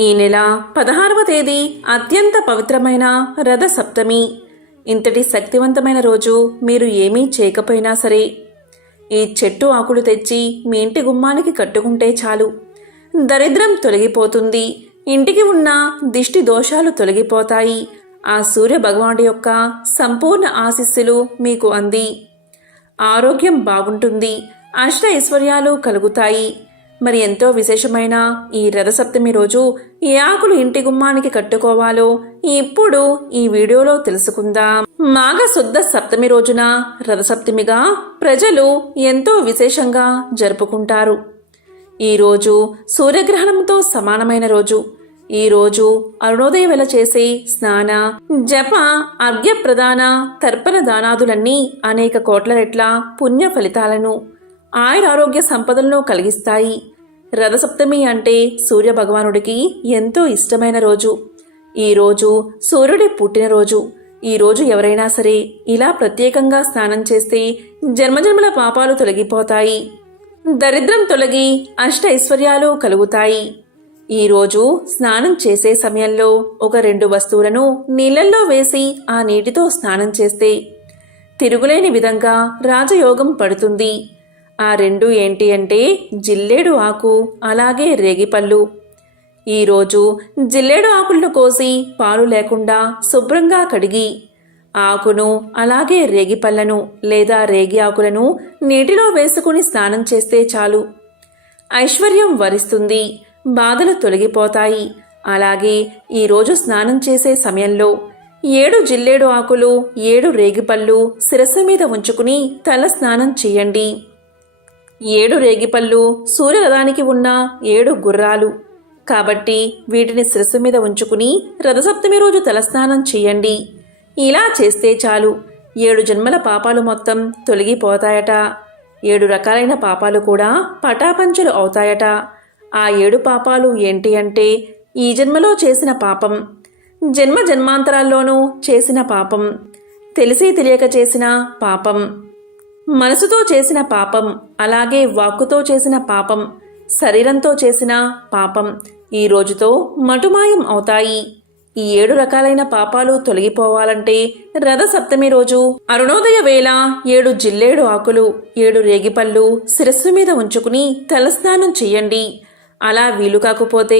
ఈ నెల పదహారవ తేదీ అత్యంత పవిత్రమైన రథ సప్తమి ఇంతటి శక్తివంతమైన రోజు మీరు ఏమీ చేయకపోయినా సరే ఈ చెట్టు ఆకులు తెచ్చి మీ ఇంటి గుమ్మానికి కట్టుకుంటే చాలు. దరిద్రం తొలగిపోతుంది ఇంటికి ఉన్న దిష్టి దోషాలు తొలగిపోతాయి. ఆ సూర్య భగవానుడి యొక్క సంపూర్ణ ఆశీస్సులు మీకు అంది. ఆరోగ్యం బాగుంటుంది అష్ట ఐశ్వర్యాలు కలుగుతాయి. మరి ఎంతో విశేషమైన ఈ రథసప్తమి రోజు ఏ ఆకులు ఇంటి గుమ్మానికి కట్టుకోవాలో ఇప్పుడు ఈ వీడియోలో తెలుసుకుందాం. మాఘ శుద్ధ సప్తమి రోజున రథసప్తమిగా ప్రజలు ఎంతో విశేషంగా జరుపుకుంటారు. ఈ రోజు సూర్యగ్రహణంతో సమానమైన రోజు. ఈ రోజు అరుణోదయ వేళ చేసే స్నాన జప అర్ఘ్య ప్రదాన తర్పణ దానాదులన్నీ అనేక కోట్ల రెట్ల పుణ్య ఫలితాలను ఆయురారోగ్య సంపదలను కలిగిస్తాయి. రథసప్తమి అంటే సూర్య భగవానుడికి ఎంతో ఇష్టమైన రోజు. ఈ రోజు సూర్యుడి పుట్టినరోజు ఈ రోజు ఎవరైనా సరే ఇలా ప్రత్యేకంగా స్నానం చేస్తే జన్మజన్మల పాపాలు తొలగిపోతాయి. దరిద్రం తొలగి అష్ట ఐశ్వర్యాలు కలుగుతాయి. ఈ రోజు స్నానం చేసే సమయంలో ఒక రెండు వస్తువులను నీళ్ళల్లో వేసి ఆ నీటితో స్నానం చేస్తే తిరుగులేని విధంగా రాజయోగం పడుతుంది. ఆ రెండు ఏంటి అంటే జిల్లేడు ఆకు అలాగే రేగిపళ్ళు. ఈరోజు జిల్లేడు ఆకులను కోసి పాలు లేకుండా శుభ్రంగా కడిగి ఆకును అలాగే రేగిపళ్ళను లేదా రేగి ఆకులను నీటిలో వేసుకుని స్నానం చేస్తే చాలు. ఐశ్వర్యం వరిస్తుంది బాధలు తొలగిపోతాయి. అలాగే ఈరోజు స్నానం చేసే సమయంలో ఏడు జిల్లేడు ఆకులు ఏడు రేగిపళ్ళు శిరస్సు మీద ఉంచుకుని తల స్నానం చేయండి. ఏడు రేగిపళ్ళు సూర్యరథానికి ఉన్న ఏడు గుర్రాలు. కాబట్టి వీటిని శిరస్సు మీద ఉంచుకుని రథసప్తమి రోజు తలస్నానం చేయండి. ఇలా చేస్తే చాలు. ఏడు జన్మల పాపాలు మొత్తం తొలగిపోతాయట. ఏడు రకాలైన పాపాలు కూడా పటాపంచలు అవుతాయట. ఆ ఏడు పాపాలు ఏంటి అంటే ఈ జన్మలో చేసిన పాపం. జన్మ జన్మాంతరాల్లోనూ చేసిన పాపం. తెలిసి తెలియక చేసిన పాపం. మనసుతో చేసిన పాపం అలాగే వాక్కుతో చేసిన పాపం శరీరంతో చేసిన పాపం ఈ రోజుతో మటుమాయం అవుతాయి. ఈ ఏడు రకాలైన పాపాలు తొలగిపోవాలంటే రథ సప్తమి రోజు అరుణోదయ వేళ ఏడు జిల్లేడు ఆకులు ఏడు రేగిపళ్ళు శిరస్సు మీద ఉంచుకుని తలస్నానం చెయ్యండి అలా వీలు కాకపోతే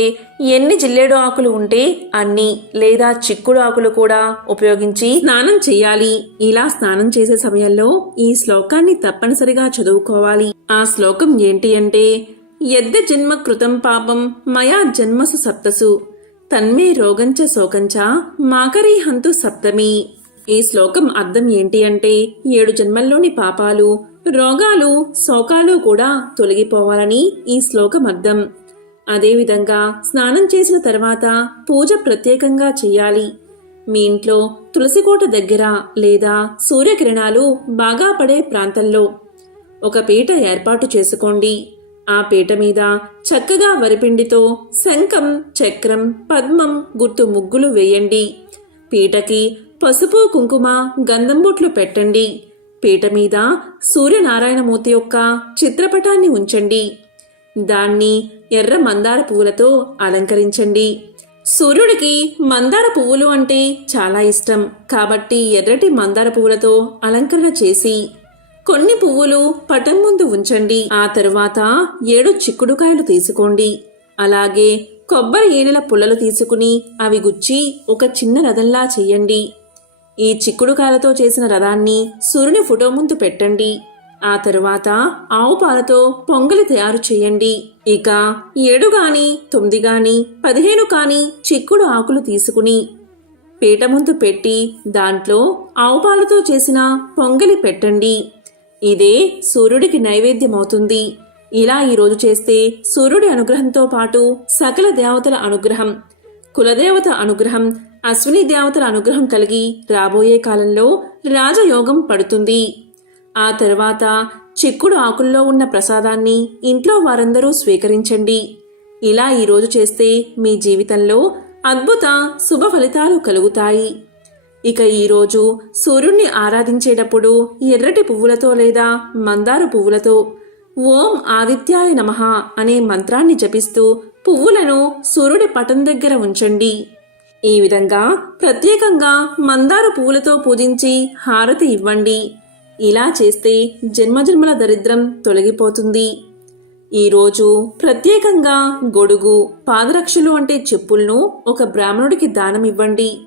ఎన్ని జిల్లేడు ఆకులు ఉంటే అన్ని లేదా చిక్కుడు ఆకులు కూడా ఉపయోగించి స్నానం చేయాలి. ఇలా స్నానం చేసే సమయంలో ఈ శ్లోకాన్ని తప్పనిసరిగా చదువుకోవాలి. ఆ శ్లోకం ఏంటి అంటే యద్ద జన్మ కృతం పాపం మయా జన్మసు సప్తసు తన్మే రోగంచ శోకంచ మాకరీ హంతు సప్తమి. ఈ శ్లోకం అర్థం ఏంటి అంటే ఏడు జన్మల్లోని పాపాలు రోగాలు శోకాలు కూడా తొలగిపోవాలని ఈ శ్లోకం అర్థం. అదేవిధంగా స్నానం చేసిన తర్వాత పూజ ప్రత్యేకంగా చేయాలి. మీ ఇంట్లో తులసికోట దగ్గర లేదా సూర్యకిరణాలు బాగా పడే ప్రాంతంలో ఒక పీట ఏర్పాటు చేసుకోండి. ఆ పీట మీద చక్కగా వరిపిండితో శంఖం చక్రం పద్మం గుర్తు ముగ్గులు వేయండి. పీటకి పసుపు కుంకుమ గంధం బొట్లు పెట్టండి. పీట మీద సూర్యనారాయణమూర్తి యొక్క చిత్రపటాన్ని ఉంచండి. దాన్ని ఎర్ర మందార పువ్వులతో అలంకరించండి. సూర్యుడికి మందార పువ్వులు అంటే చాలా ఇష్టం. కాబట్టి ఎర్రటి మందార పువ్వులతో అలంకరణ చేసి కొన్ని పువ్వులు పటం ముందు ఉంచండి. ఆ తరువాత ఏడు చిక్కుడుకాయలు తీసుకోండి. అలాగే కొబ్బరి ఏనెల పుల్లలు తీసుకుని అవి గుచ్చి ఒక చిన్న రథంలా చెయ్యండి ఈ చిక్కుడుకాయలతో చేసిన రథాన్ని సూర్యుని ఫోటో ముందు పెట్టండి. ఆ తరువాత ఆవు పాలతో పొంగలి తయారు చేయండి. ఇక ఏడు గాని తొమ్మిది గాని పదిహేను కాని చిక్కుడు ఆకులు తీసుకుని పీట ముందు పెట్టి దాంట్లో ఆవు పాలతో చేసిన పొంగలి పెట్టండి. ఇదే సూర్యుడికి నైవేద్యమవుతుంది. ఇలా ఈరోజు చేస్తే సూర్యుడి అనుగ్రహంతో పాటు సకల దేవతల అనుగ్రహం కులదేవత అనుగ్రహం అశ్విని దేవతల అనుగ్రహం కలిగి రాబోయే కాలంలో రాజయోగం పడుతుంది. ఆ తర్వాత చిక్కుడు ఆకుల్లో ఉన్న ప్రసాదాన్ని ఇంట్లో వారందరూ స్వీకరించండి. ఇలా ఈరోజు చేస్తే మీ జీవితంలో అద్భుత శుభ ఫలితాలు కలుగుతాయి. ఇక ఈరోజు సూర్యుణ్ణి ఆరాధించేటప్పుడు ఎర్రటి పువ్వులతో లేదా మందార పువ్వులతో ఓం ఆదిత్యాయ నమః అనే మంత్రాన్ని జపిస్తూ పువ్వులను సూర్యుడి పటం దగ్గర ఉంచండి. ఈ విధంగా ప్రత్యేకంగా మందార పువ్వులతో పూజించి హారతి ఇవ్వండి. ఇలా చేస్తే జన్మజన్మల దరిద్రం తొలగిపోతుంది. ఈరోజు ప్రత్యేకంగా గొడుగు పాదరక్షలు అంటే చెప్పులను ఒక బ్రాహ్మణుడికి దానం ఇవ్వండి.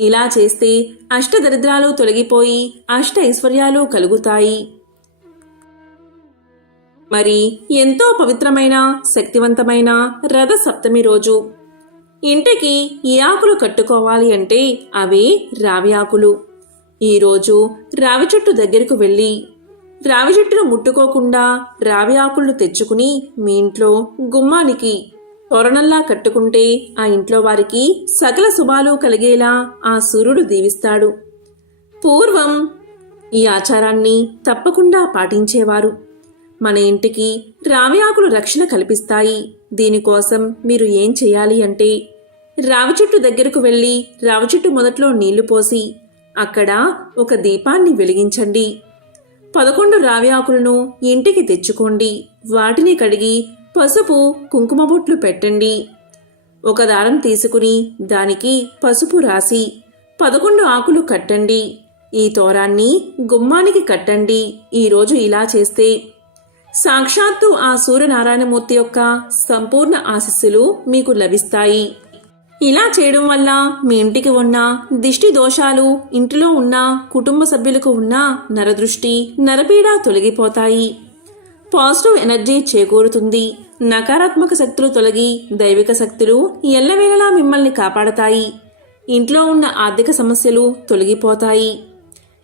ఇలా చేస్తే అష్ట దరిద్రాలు తొలగిపోయి అష్ట ఐశ్వర్యాలు కలుగుతాయి. మరి ఎంతో పవిత్రమైన శక్తివంతమైన రథ సప్తమి రోజు. ఇంటికి ఏ ఆకులు కట్టుకోవాలి అంటే అవే రావి ఆకులు. ఈరోజు రావి చెట్టు దగ్గరకు వెళ్ళి రావి చెట్టును ముట్టుకోకుండా రావి ఆకులను తెచ్చుకుని మీ ఇంట్లో గుమ్మానికి తోరణంలా కట్టుకుంటే ఆ ఇంట్లో వారికి సకల శుభాలు కలిగేలా ఆ సూర్యుడు దీవిస్తాడు. పూర్వం ఈ ఆచారాన్ని తప్పకుండా పాటించేవారు. మన ఇంటికి రావి ఆకులు రక్షణ కల్పిస్తాయి. దీనికోసం మీరు ఏం చేయాలి అంటే రావి చెట్టు దగ్గరకు వెళ్ళి రావి చెట్టు మొదట్లో నీళ్ళు పోసి అక్కడ ఒక దీపాన్ని వెలిగించండి. పదకొండు రావి ఆకులను ఇంటికి తెచ్చుకోండి. వాటిని కడిగి పసుపు కుంకుమ బొట్లు పెట్టండి. ఒక దారం తీసుకుని దానికి పసుపు రాసి పదకొండు ఆకులు కట్టండి. ఈ తోరాన్ని గుమ్మానికి కట్టండి. ఈరోజు ఇలా చేస్తే సాక్షాత్తు ఆ సూర్యనారాయణమూర్తి యొక్క సంపూర్ణ ఆశస్సులు మీకు లభిస్తాయి. ఇలా చేయడం వల్ల మీ ఇంటికి ఉన్న దిష్టి దోషాలు ఇంటిలో ఉన్న కుటుంబ సభ్యులకు ఉన్న నరదృష్టి నరపీడ తొలగిపోతాయి. పాజిటివ్ ఎనర్జీ చేకూరుతుంది. నకారాత్మక శక్తులు తొలగి దైవిక శక్తులు ఎల్లవేళలా మిమ్మల్ని కాపాడతాయి. ఇంట్లో ఉన్న ఆర్థిక సమస్యలు తొలగిపోతాయి.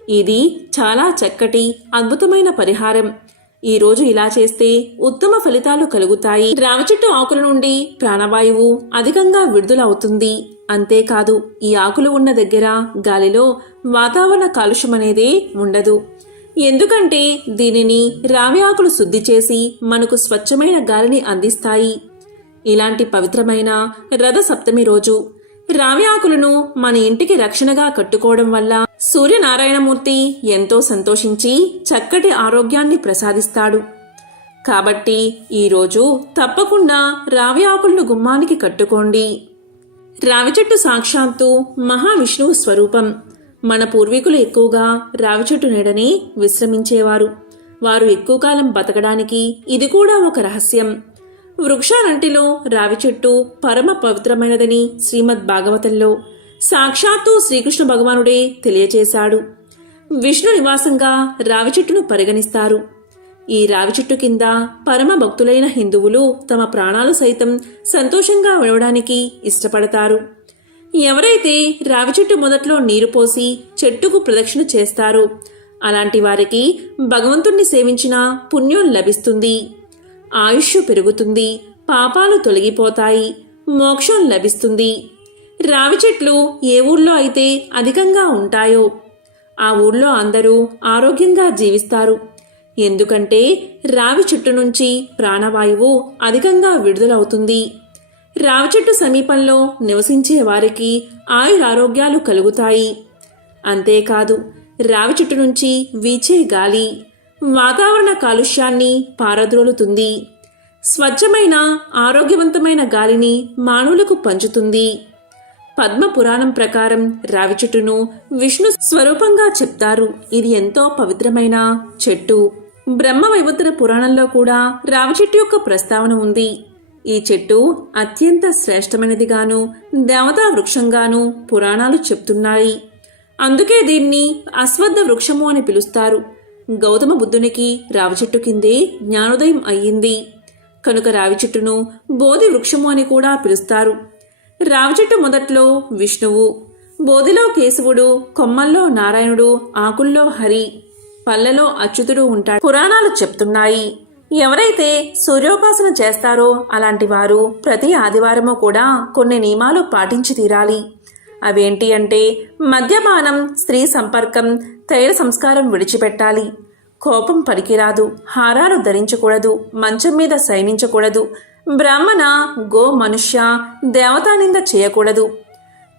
ఇది చాలా చక్కటి అద్భుతమైన పరిహారం. ఈ రోజు ఇలా చేస్తే ఉత్తమ ఫలితాలు కలుగుతాయి. రావి చెట్టు ఆకుల నుండి ప్రాణవాయువు అధికంగా విడుదలవుతుంది. అంతేకాదు ఈ ఆకులు ఉన్న దగ్గర గాలిలో వాతావరణ కాలుష్యం అనేది ఉండదు. ఎందుకంటే దీనిని రావి ఆకులు శుద్ధి చేసి మనకు స్వచ్ఛమైన గాలిని అందిస్తాయి. ఇలాంటి పవిత్రమైన రథ సప్తమి రోజు రావి ఆకులను మన ఇంటికి రక్షణగా కట్టుకోవడం వల్ల సూర్యనారాయణమూర్తి ఎంతో సంతోషించి చక్కటి ఆరోగ్యాన్ని ప్రసాదిస్తాడు. కాబట్టి ఈరోజు తప్పకుండా రావి ఆకులను గుమ్మానికి కట్టుకోండి. రావి చెట్టు సాక్షాత్తు మహావిష్ణువు స్వరూపం. మన పూర్వీకులు ఎక్కువగా రావి చెట్టు నీడని విశ్రమించేవారు. వారు ఎక్కువ కాలం బతకడానికి ఇది కూడా ఒక రహస్యం. వృక్షాలంటిలో రావి చెట్టు పరమ పవిత్రమైనదని శ్రీమద్ భాగవతంలో సాక్షాత్తు శ్రీకృష్ణ భగవానుడే తెలియచేశాడు. విష్ణు నివాసంగా రావి చెట్టును పరిగణిస్తారు. ఈ రావి చెట్టు కింద పరమ భక్తులైన హిందువులు తమ ప్రాణాలు సైతం సంతోషంగా విడవడానికి ఇష్టపడతారు. ఎవరైతే రావి చెట్టు మొదట్లో నీరు పోసి చెట్టుకు ప్రదక్షిణ చేస్తారో అలాంటి వారికి భగవంతుణ్ణి సేవించిన పుణ్యం లభిస్తుంది. ఆయుష్ పెరుగుతుంది పాపాలు తొలగిపోతాయి మోక్షం లభిస్తుంది. రావి చెట్లు ఏ ఊళ్ళో అయితే అధికంగా ఉంటాయో ఆ ఊళ్ళో అందరూ ఆరోగ్యంగా జీవిస్తారు. ఎందుకంటే రావి చెట్టు నుంచి ప్రాణవాయువు అధికంగా విడుదలవుతుంది. రావి చెట్టు సమీపంలో నివసించే వారికి ఆయురారోగ్యాలు కలుగుతాయి. అంతేకాదు రావి చెట్టు నుంచి వీచే గాలి వాతావరణ కాలుష్యాన్ని పారద్రోలుతుంది. స్వచ్ఛమైన ఆరోగ్యవంతమైన గాలిని మానవులకు పంచుతుంది. పద్మ పురాణం ప్రకారం రావి చెట్టును విష్ణు స్వరూపంగా చెప్తారు. ఇది ఎంతో పవిత్రమైన చెట్టు. బ్రహ్మ వైవత్తర పురాణంలో కూడా రావి చెట్టు యొక్క ప్రస్తావన ఉంది. ఈ చెట్టు అత్యంత శ్రేష్టమైనదిగాను దేవతా వృక్షంగాను పురాణాలు చెప్తున్నాయి. అందుకే దీన్ని అశ్వద్ధ వృక్షము అని పిలుస్తారు. గౌతమ బుద్ధునికి రావి చెట్టు కిందే జ్ఞానోదయం అయ్యింది. కనుక రావి చెట్టును బోధి వృక్షము అని కూడా పిలుస్తారు. రావి చెట్టు మొదట్లో విష్ణువు బోధిలో కేశవుడు కొమ్మల్లో నారాయణుడు ఆకుల్లో హరి పల్లెలో అచ్యుతుడు ఉంటాడు పురాణాలు చెప్తున్నాయి. ఎవరైతే సూర్యోపాసన చేస్తారో అలాంటి వారు ప్రతి ఆదివారము కూడా కొన్ని నియమాలు పాటించి తీరాలి. అవేంటి అంటే మద్యపానం స్త్రీ సంపర్కం తైల సంస్కారం విడిచిపెట్టాలి. కోపం పనికిరాదు. హారాలు ధరించకూడదు. మంచం మీద శయనించకూడదు. బ్రాహ్మణ గో మనుష్య దేవతానింద చేయకూడదు.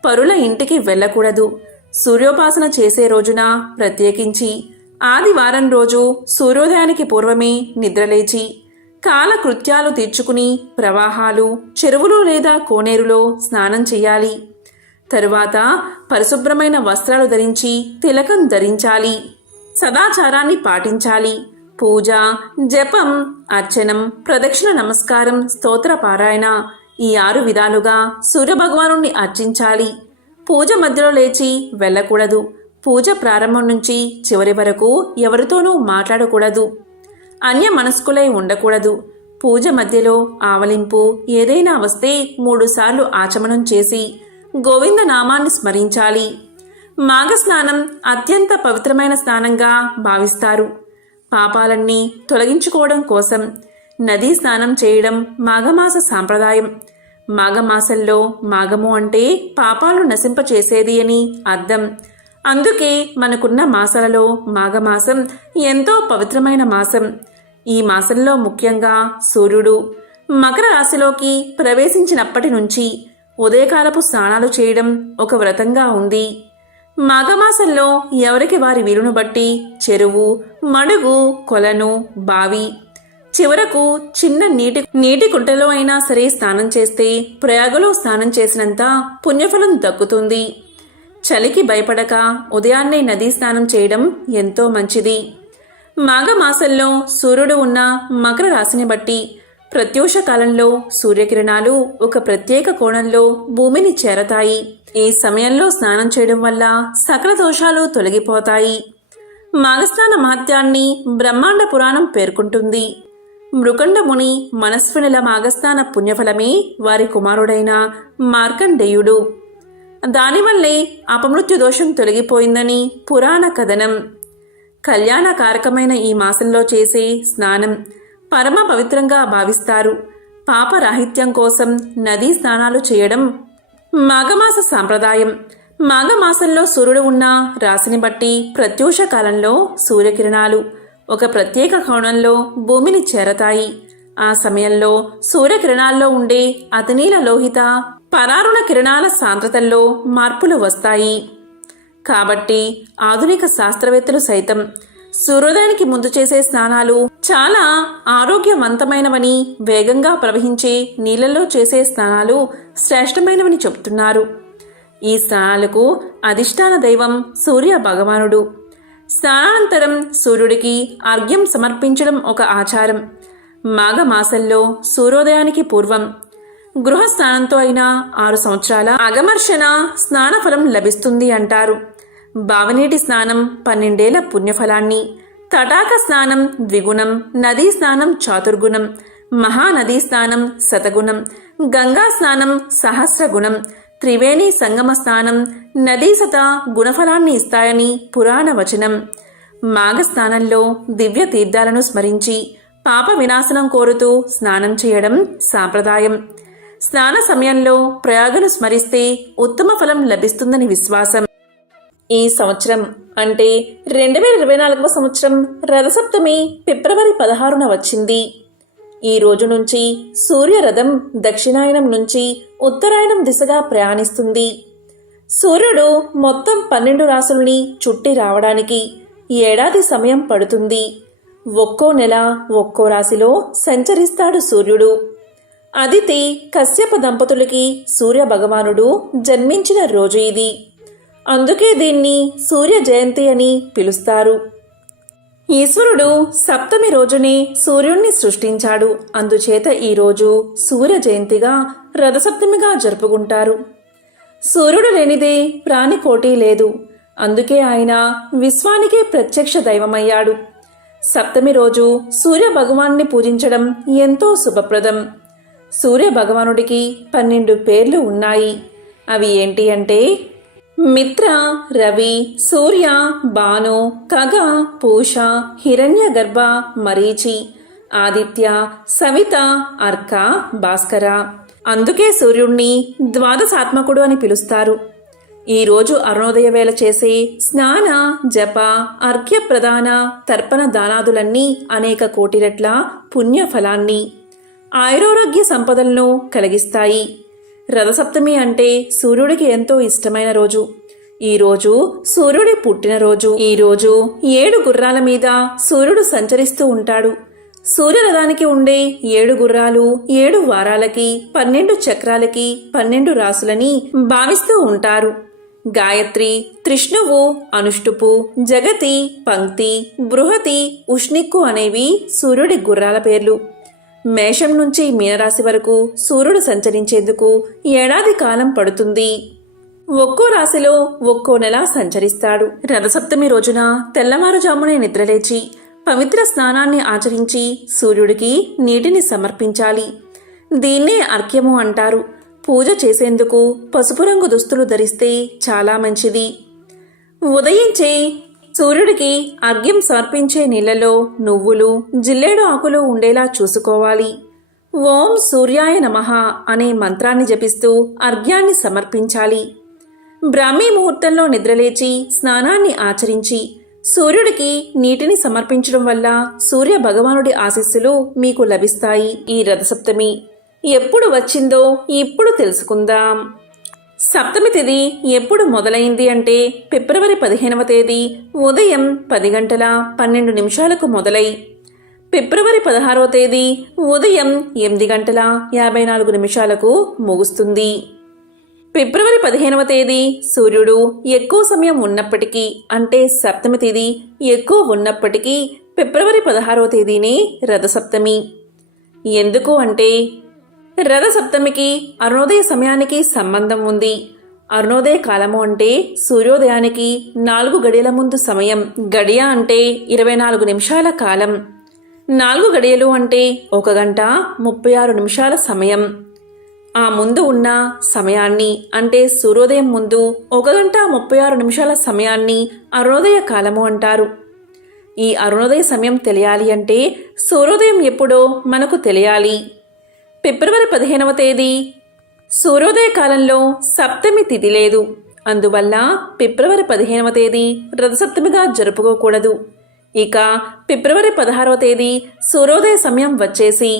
పరుల ఇంటికి వెళ్ళకూడదు. సూర్యోపాసన చేసే రోజున ప్రత్యేకించి ఆదివారం రోజు సూర్యోదయానికి పూర్వమే నిద్రలేచి కాలకృత్యాలు తీర్చుకుని ప్రవాహాలు చెరువులు లేదా కోనేరులో స్నానం చేయాలి. తరువాత పరిశుభ్రమైన వస్త్రాలు ధరించి తిలకం ధరించాలి. సదాచారాన్ని పాటించాలి. పూజ జపం అర్చనం ప్రదక్షిణ నమస్కారం స్తోత్ర పారాయణ ఈ ఆరు విధాలుగా సూర్యభగవాను అర్చించాలి. పూజ మధ్యలో లేచి వెళ్ళకూడదు. పూజ ప్రారంభం నుంచి చివరి వరకు ఎవరితోనూ మాట్లాడకూడదు. అన్య మనస్కులై ఉండకూడదు. పూజ మధ్యలో ఆవలింపు ఏదైనా వస్తే మూడుసార్లు ఆచమనం చేసి గోవింద నామాన్ని స్మరించాలి. మాఘస్నానం అత్యంత పవిత్రమైన స్నానంగా భావిస్తారు. పాపాలన్నీ తొలగించుకోవడం కోసం నదీ స్నానం చేయడం మాఘమాస సాంప్రదాయం. మాఘమాసంలో మాఘము అంటే పాపాలు నశింపచేసేది అని అర్థం. అందుకే మనకున్న మాసాలలో మాఘమాసం ఎంతో పవిత్రమైన మాసం. ఈ మాసంలో ముఖ్యంగా సూర్యుడు మకర రాశిలోకి ప్రవేశించినప్పటి నుంచి ఉదయకాలపు స్నానాలు చేయడం ఒక వ్రతంగా ఉంది. మాఘమాసంలో ఎవరికి వారి వీలును బట్టి చెరువు మడుగు కొలను బావి చివరకు చిన్న నీటి నీటి కుంటలో అయినా సరే స్నానం చేస్తే ప్రయాగలో స్నానం చేసినంత పుణ్యఫలం దక్కుతుంది. చలికి భయపడక ఉదయాన్నే నదీ స్నానం చేయడం ఎంతో మంచిది. మాఘమాసంలో సూర్యుడు ఉన్న మకర రాశిని బట్టి ప్రత్యూష కాలంలో సూర్యకిరణాలు ఒక ప్రత్యేక కోణంలో భూమిని చేరతాయి. ఈ సమయంలో స్నానం చేయడం వల్ల సకల దోషాలు తొలగిపోతాయి. మాఘస్నాన మహత్యాన్ని బ్రహ్మాండ పురాణం పేర్కొంటుంది. మృకండ ముని మనస్వినుల మాఘస్నాన పుణ్యఫలమే వారి కుమారుడైన మార్కండేయుడు. దానివల్లే అపమృత్యు దోషం తొలగిపోయిందని పురాణ కథనం. కళ్యాణకారకమైన ఈ మాసంలో చేసే స్నానం పరమ పవిత్రంగా భావిస్తారు. పాపరాహిత్యం కోసం నదీ స్నానాలు చేయడం మాఘమాస సాంప్రదాయం. మాఘమాసంలో సూర్యుడు ఉన్న రాశిని బట్టి ప్రత్యూష కాలంలో సూర్యకిరణాలు ఒక ప్రత్యేక కోణంలో భూమిని చేరతాయి. ఆ సమయంలో సూర్యకిరణాల్లో ఉండే అతినీల లోహిత పరారుణ కిరణాల సాంద్రతల్లో మార్పులు వస్తాయి. కాబట్టి ఆధునిక శాస్త్రవేత్తలు సైతం సూర్యోదయానికి ముందు చేసే స్నానాలు చాలా ఆరోగ్యవంతమైనవని వేగంగా ప్రవహించే నీళ్ళల్లో చేసే స్నానాలు శ్రేష్టమైనవని చెబుతున్నారు. ఈ స్నానాలకు అధిష్టాన దైవం సూర్య భగవానుడు. స్నానానంతరం సూర్యుడికి అర్ఘ్యం సమర్పించడం ఒక ఆచారం. మాఘమాసంలో సూర్యోదయానికి పూర్వం గృహ స్నానంతో అయినా ఆరు సంవత్సరాల అగమర్షణ స్నానఫలం లభిస్తుంది అంటారు. బావనీటి స్నానం పన్నెండేళ్ళ పుణ్యఫలాన్ని. తటాక స్నానం ద్విగుణం నదీ స్నానం చాతుర్గుణం మహానదీ స్నానం శతగుణం గంగా స్నానం సహస్రగుణం త్రివేణి సంగమ స్నానం నదీ సత గుణఫలాన్ని ఇస్తాయని పురాణ వచనం. మాఘ స్నానంలో దివ్య తీర్థాలను స్మరించి పాప వినాశనం కోరుతూ స్నానం చేయడం సాంప్రదాయం. స్నాన సమయంలో ప్రయాగను స్మరిస్తే ఉత్తమ ఫలం లభిస్తుందని విశ్వాసం. ఈ సంవత్సరం అంటే రెండు వేల ఇరవై నాలుగవ సంవత్సరం రథసప్తమి ఫిబ్రవరి పదహారున వచ్చింది. ఈ రోజు నుంచి సూర్యరథం దక్షిణాయనం నుంచి ఉత్తరాయణం దిశగా ప్రయాణిస్తుంది. సూర్యుడు మొత్తం పన్నెండు రాసుల్ని చుట్టి రావడానికి ఏడాది సమయం పడుతుంది. ఒక్కో నెల ఒక్కో రాశిలో సంచరిస్తాడు సూర్యుడు. అదితి కశ్యప దంపతులకి సూర్య భగవానుడు జన్మించిన రోజు ఇది. అందుకే దీన్ని సూర్య జయంతి అని పిలుస్తారు. ఈశ్వరుడు సప్తమి రోజునే సూర్యుణ్ణి సృష్టించాడు. అందుచేత ఈరోజు సూర్య జయంతిగా రథసప్తమిగా జరుపుకుంటారు. సూర్యుడు లేనిదే ప్రాణికోటి లేదు. అందుకే ఆయన విశ్వానికే ప్రత్యక్ష దైవమయ్యాడు. సప్తమి రోజు సూర్య భగవాన్ని పూజించడం ఎంతో శుభప్రదం. సూర్య భగవానుడికి పన్నెండు పేర్లు ఉన్నాయి. అవి ఏంటి అంటే మిత్ర రవి సూర్య భాను కగ పూష హిరణ్య గర్భ మరీచి ఆదిత్య సవిత అర్క భాస్కర. అందుకే సూర్యుణ్ణి ద్వాదశాత్మకుడు అని పిలుస్తారు. ఈ రోజు అరుణోదయ వేళ చేసే స్నాన జప అర్ఘ్య ప్రదాన తర్పణ దానాదులన్నీ అనేక కోటి రెట్ల పుణ్యఫలాన్ని ఆయురారోగ్య సంపదలను కలిగిస్తాయి. రథసప్తమి అంటే సూర్యుడికి ఎంతో ఇష్టమైన రోజు. ఈ రోజు సూర్యుడి పుట్టినరోజు ఈ రోజు ఏడు గుర్రాల మీద సూర్యుడు సంచరిస్తూ ఉంటాడు. సూర్యరథానికి ఉండే ఏడు గుర్రాలు ఏడు వారాలకి పన్నెండు చక్రాలకి పన్నెండు రాసులని భావిస్తూ ఉంటారు. గాయత్రి త్రిష్ణువు అనుష్టుపు జగతి పంక్తి బృహతి ఉష్ణిక్కు అనేవి సూర్యుడి గుర్రాల పేర్లు. మేషం నుంచి మీనరాశి వరకు సూర్యుడు సంచరించేందుకు ఏడాది కాలం పడుతుంది. ఒక్కో రాశిలో ఒక్కో నెల సంచరిస్తాడు. రథసప్తమి రోజున తెల్లవారుజామునే నిద్రలేచి పవిత్ర స్నానాన్ని ఆచరించి సూర్యుడికి నీటిని సమర్పించాలి. దీన్నే అర్ఘ్యము అంటారు. పూజ చేసేందుకు పసుపు రంగు దుస్తులు ధరిస్తే చాలా మంచిది. ఉదయించే సూర్యుడికి అర్ఘ్యం సమర్పించే నీళ్ళలో నువ్వులు జిల్లేడు ఆకులు ఉండేలా చూసుకోవాలి. ఓం సూర్యాయ నమః అనే మంత్రాన్ని జపిస్తూ అర్ఘ్యాన్ని సమర్పించాలి. బ్రాహ్మీ ముహూర్తంలో నిద్రలేచి స్నానాన్ని ఆచరించి సూర్యుడికి నీటిని సమర్పించడం వల్ల సూర్య భగవానుడి ఆశీస్సులు మీకు లభిస్తాయి ఈ రథసప్తమి. ఎప్పుడు వచ్చిందో ఇప్పుడు తెలుసుకుందాం. సప్తమి తిథి ఎప్పుడు మొదలైంది అంటే ఫిబ్రవరి పదిహేనవ తేదీ ఉదయం పది గంటల పన్నెండు నిమిషాలకు మొదలై ఫిబ్రవరి పదహారవ తేదీ ఉదయం ఎనిమిది గంటల యాభై నాలుగు నిమిషాలకు ముగుస్తుంది. ఫిబ్రవరి పదిహేనవ తేదీ సూర్యుడు ఎక్కువ సమయం ఉన్నప్పటికీ అంటే సప్తమి తేదీ ఎక్కువ ఉన్నప్పటికీ ఫిబ్రవరి పదహారవ తేదీనే రథసప్తమి. ఎందుకు అంటే రథసప్తమికి అరుణోదయ సమయానికి సంబంధం ఉంది. అరుణోదయ కాలము అంటే సూర్యోదయానికి నాలుగు గడియల ముందు సమయం. గడియ అంటే ఇరవై నాలుగు నిమిషాల కాలం. నాలుగు గడియలు అంటే ఒక గంట ముప్పై ఆరు నిమిషాల సమయం. ఆ ముందు ఉన్న సమయాన్ని అంటే సూర్యోదయం ముందు ఒక గంట ముప్పై ఆరు నిమిషాల సమయాన్ని అరుణోదయ కాలము అంటారు. ఈ అరుణోదయ సమయం తెలియాలి అంటే సూర్యోదయం ఎప్పుడో మనకు తెలియాలి. ఫిబ్రవరి పదిహేనవ తేదీ. సూర్యోదయ కాలంలో సప్తమి తిథి లేదు. అందువల్ల ఫిబ్రవరి పదిహేనవ తేదీ రథసప్తమిగా జరుపుకోకూడదు. ఇక ఫిబ్రవరి పదహారవ తేదీ సూర్యోదయ సమయం వచ్చేసి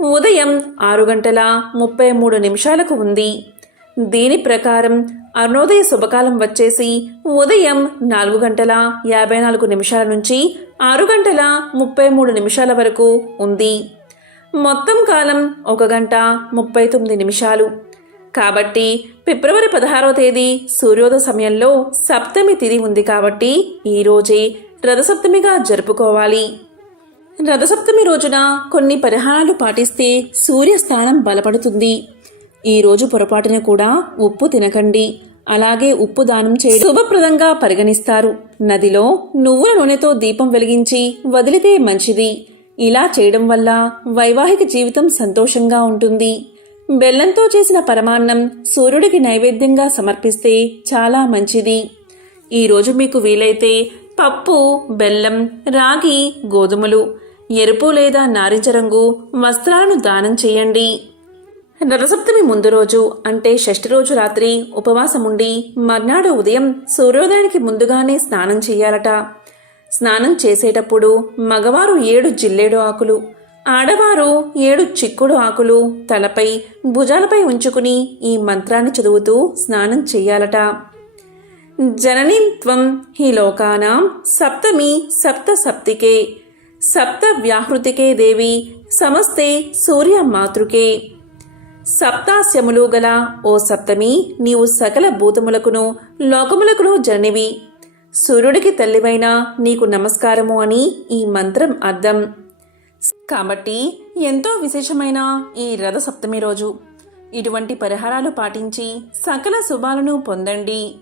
ఉదయం ఆరు గంటల ముప్పై మూడు నిమిషాలకు ఉంది. దీని ప్రకారం అరుణోదయ శుభకాలం వచ్చేసి ఉదయం నాలుగు గంటల యాభై నాలుగు నిమిషాల నుంచి ఆరు గంటల ముప్పై మూడు నిమిషాల వరకు ఉంది. మొత్తం కాలం ఒక గంట ముప్పై తొమ్మిది నిమిషాలు. కాబట్టి ఫిబ్రవరి పదహారవ తేదీ సూర్యోదయ సమయంలో సప్తమి తిథి ఉంది కాబట్టి ఈ రోజే రథసప్తమిగా జరుపుకోవాలి. రథసప్తమి రోజున కొన్ని పరిహారాలు పాటిస్తే సూర్యస్థానం బలపడుతుంది. ఈ రోజు పొరపాటున కూడా ఉప్పు తినకండి. అలాగే ఉప్పు దానం చేయ శుభప్రదంగా పరిగణిస్తారు. నదిలో నువ్వుల నూనెతో దీపం వెలిగించి వదిలితే మంచిది. ఇలా చేయడం వల్ల వైవాహిక జీవితం సంతోషంగా ఉంటుంది. బెల్లంతో చేసిన పరమాన్నం సూర్యుడికి నైవేద్యంగా సమర్పిస్తే చాలా మంచిది. ఈరోజు మీకు వీలైతే పప్పు బెల్లం రాగి గోధుమలు ఎరుపు లేదా నారింజ రంగు వస్త్రాలను దానం చేయండి. రథసప్తమి ముందు రోజు అంటే షష్ఠి రోజు రాత్రి ఉపవాసముండి మర్నాడు ఉదయం సూర్యోదయానికి ముందుగానే స్నానం చేయాలట. స్నానం చేసేటప్పుడు మగవారు ఏడు జిల్లేడు ఆకులు ఆడవారు ఏడు చిక్కుడు ఆకులు తలపై భుజాలపై ఉంచుకుని ఈ మంత్రాన్ని చదువుతూ స్నానం చెయ్యాలట జననిత్వం హి లోకానాం సప్తమి సప్త సప్తికే సప్త వ్యాహృతికే దేవి సమస్తే సూర్య మాతృకే. సప్తాస్యములు గల ఓ సప్తమి నీవు సకల భూతములకును లోకములకును జననివి సూర్యుడికి తల్లివైన నీకు నమస్కారము అని ఈ మంత్రం అర్థం. కాబట్టి ఎంతో విశేషమైన ఈ రథ సప్తమి రోజు. ఇటువంటి పరిహారాలు పాటించి సకల శుభాలను పొందండి.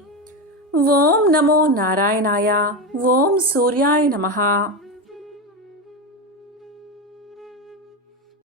ఓం నమో నారాయణాయ ఓం సూర్యాయ నమః.